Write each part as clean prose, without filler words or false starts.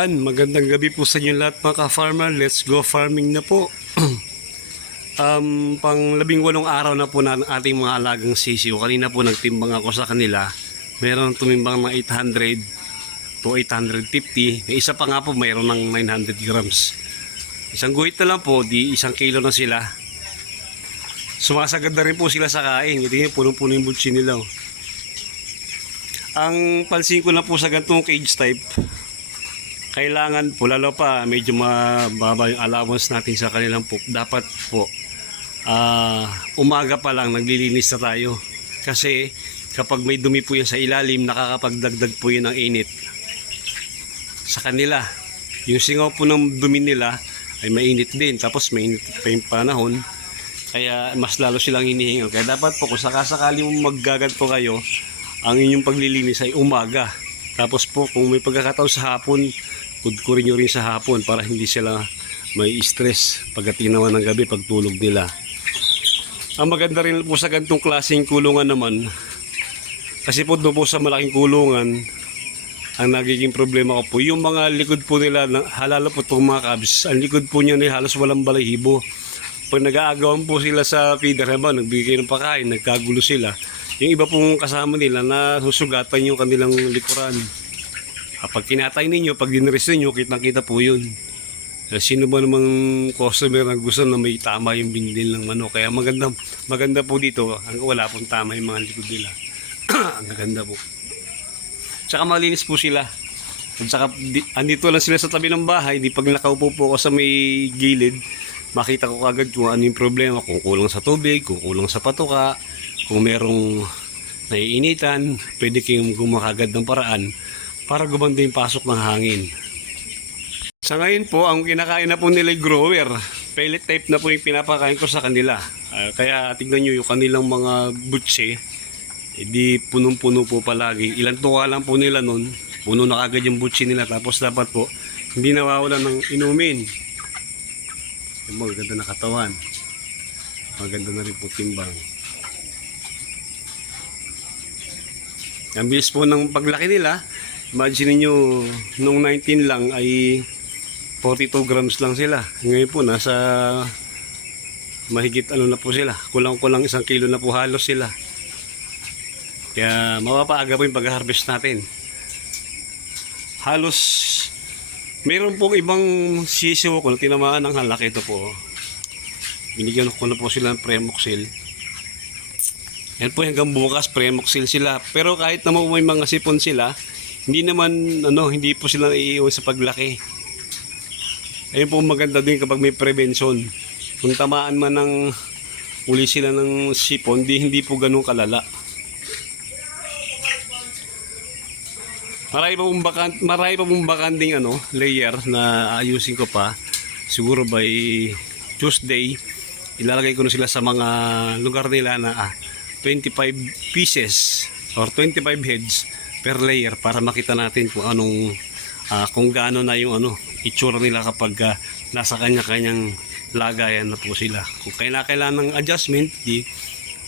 Ayan, magandang gabi po sa inyo lahat mga ka-farmer. Let's go farming na po. Pang 18 araw na po na ating mga alagang sisiw. Kanina po nagtimbang ako sa kanila. Meron tumimbang ng 800 to 850. May isa pa nga po mayroon ng 900 grams. Isang guhit na lang po, di 1 kilo na sila. Sumasagad na rin po sila sa kain. Ito yung punong-puno yung butsi nila. Ang pansin ko na po sa ganitong cage type, kailangan po, lalo pa medyo mababa yung allowance natin sa kanilang poop. Dapat po umaga pa lang naglilinis na tayo, kasi kapag may dumi po yan sa ilalim, nakakapagdagdag po yun ng init sa kanila. Yung singaw po ng dumi nila ay mainit din, tapos mainit pa yung panahon, kaya mas lalo silang hinihingal. Kaya dapat po kung sakasakali mo maggaganto kayo, ang inyong paglilinis ay umaga. Tapos po kung may pagkakataon sa hapon, kudkurin nyo rin sa hapon para hindi sila may stress pagdating naman ng gabi pagtulog nila. Ang maganda rin po sa ganitong klaseng kulungan naman, kasi po doon po sa malaking kulungan, ang nagiging problema ko po, yung mga likod po nila, halala po itong mga cubs, ang likod po niya na halos walang balahibo. Pag nag-aagawan po sila sa feeder, nagbigay ng pagkain, nagkagulo sila. Yung iba pong kasama nila na susugatan yung kanilang likuran. Kapag kinatay ninyo, pag diniris ninyo, kitang-kita po yun. Sino ba namang customer na gusto na may tama yung binili ng manok? Kaya maganda po dito, wala pong tama yung mga likod nila. Ang ganda po. Tsaka malinis po sila. At saka andito lang sila sa tabi ng bahay, di pag nakaupo po ako sa may gilid, makita ko agad kung ano yung problema, kung kulang sa tubig, kung kulang sa patuka, kung merong naiinitan, pwede kayong gumakagad ng paraan para gumanda yung pasok ng hangin. Sa ngayon po, ang kinakain na po nila yung grower. Pellet type na po yung pinapakain ko sa kanila. Kaya tignan nyo yung kanilang mga butse, di punong-puno po palagi. Ilan tuka lang po nila nun, puno na kagad yung butse nila. Tapos dapat po, hindi nawawala ng inumin. Yung maganda na katawan. Maganda na rin po timbang. Ang bilis po ng paglaki nila. Imagine niyo nung 19 lang ay 42 grams lang sila. Ngayon po nasa mahigit ano na po sila. Kulang-kulang 1 kilo na po halos sila. Kaya mapapaaga po yung pag-harvest natin. Halos mayroon pong ibang sisiw ko na tinamaan ng halak. Ito po. Binigyan ko na po sila ng Premoxil. Yan po hanggang bukas Premoxil sila. Pero kahit naman may mga sipon sila, hindi naman hindi po sila iiwan sa paglaki. Ayun po maganda din kapag may prevention. Kung tamaan man ng uli sila ng sipon, hindi po ganun kalala. Marami pa pong bakanding layer na ayusin ko pa. Siguro by Tuesday, ilalagay ko na sila sa mga lugar nila na 25 pieces or 25 heads per layer para makita natin kung anong kung gaano na yung itsura nila kapag nasa kanya-kanyang lagayan na po sila. Kung kailangan ng adjustment,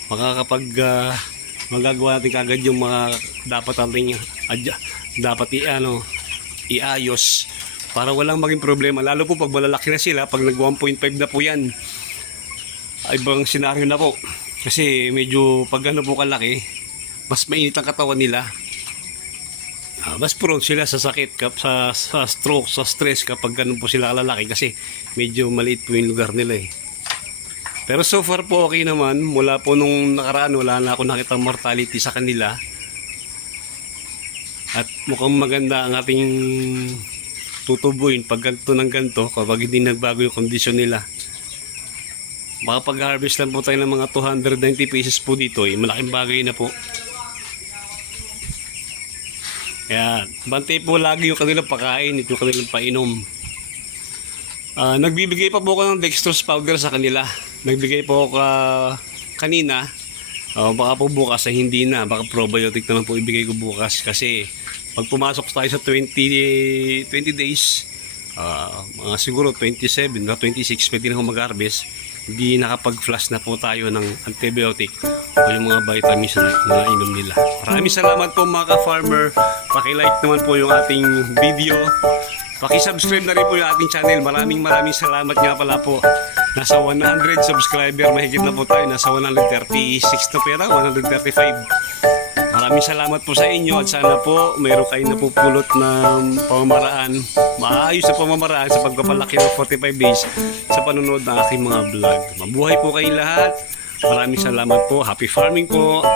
makakapag magagawa natin kagad yung mga dapat nating iayos para walang maging problema. Lalo po pag malalaki na sila, pag nag 1.5 na po yan, ibang senaryo na po. Kasi medyo pag po kalaki, mas mainit ang katawan nila. Mas prone sila sa sakit, sa stroke, sa stress kapag ganun po sila kalalaki kasi medyo maliit po yung lugar nila eh. Pero so far po okay naman. Mula po nung nakaraan, wala na ako nakita mortality sa kanila. At mukhang maganda ang ating tutubuin pag ganito ng ganito kapag hindi nagbago yung kondisyon nila. Makapag-harvest lang po tayo ng mga 290 pieces po dito eh. Malaking bagay na po. Kaya bantay po lagi yung kanilang pagkain at yung kanilang painom. Nagbibigay pa po ako ng dextrose powder sa kanila. Nagbigay po ako kanina. Baka po bukas ay hindi na. Baka probiotic naman po ibigay ko bukas. Kasi pag pumasok tayo sa 20 days, mga siguro 27 na 26 pwede na akong mag-harvest. Hindi nakapag-flush na po tayo ng antibiotic o yung mga vitamins na inom nila. Maraming salamat po mga ka-farmer. Paki-like naman po yung ating video Paki-subscribe na rin po yung ating channel. Maraming salamat nga pala po. Nasa 100 subscriber, mahigit na po tayo. Nasa 136 na pera, 135. Maraming salamat po sa inyo at sana po mayroon kayo napupulot ng pamamaraan, maayos na pamamaraan sa pagpapalaki ng 45 days sa panonood ng aking mga vlog. Mabuhay po kayo lahat. Maraming salamat po. Happy farming po.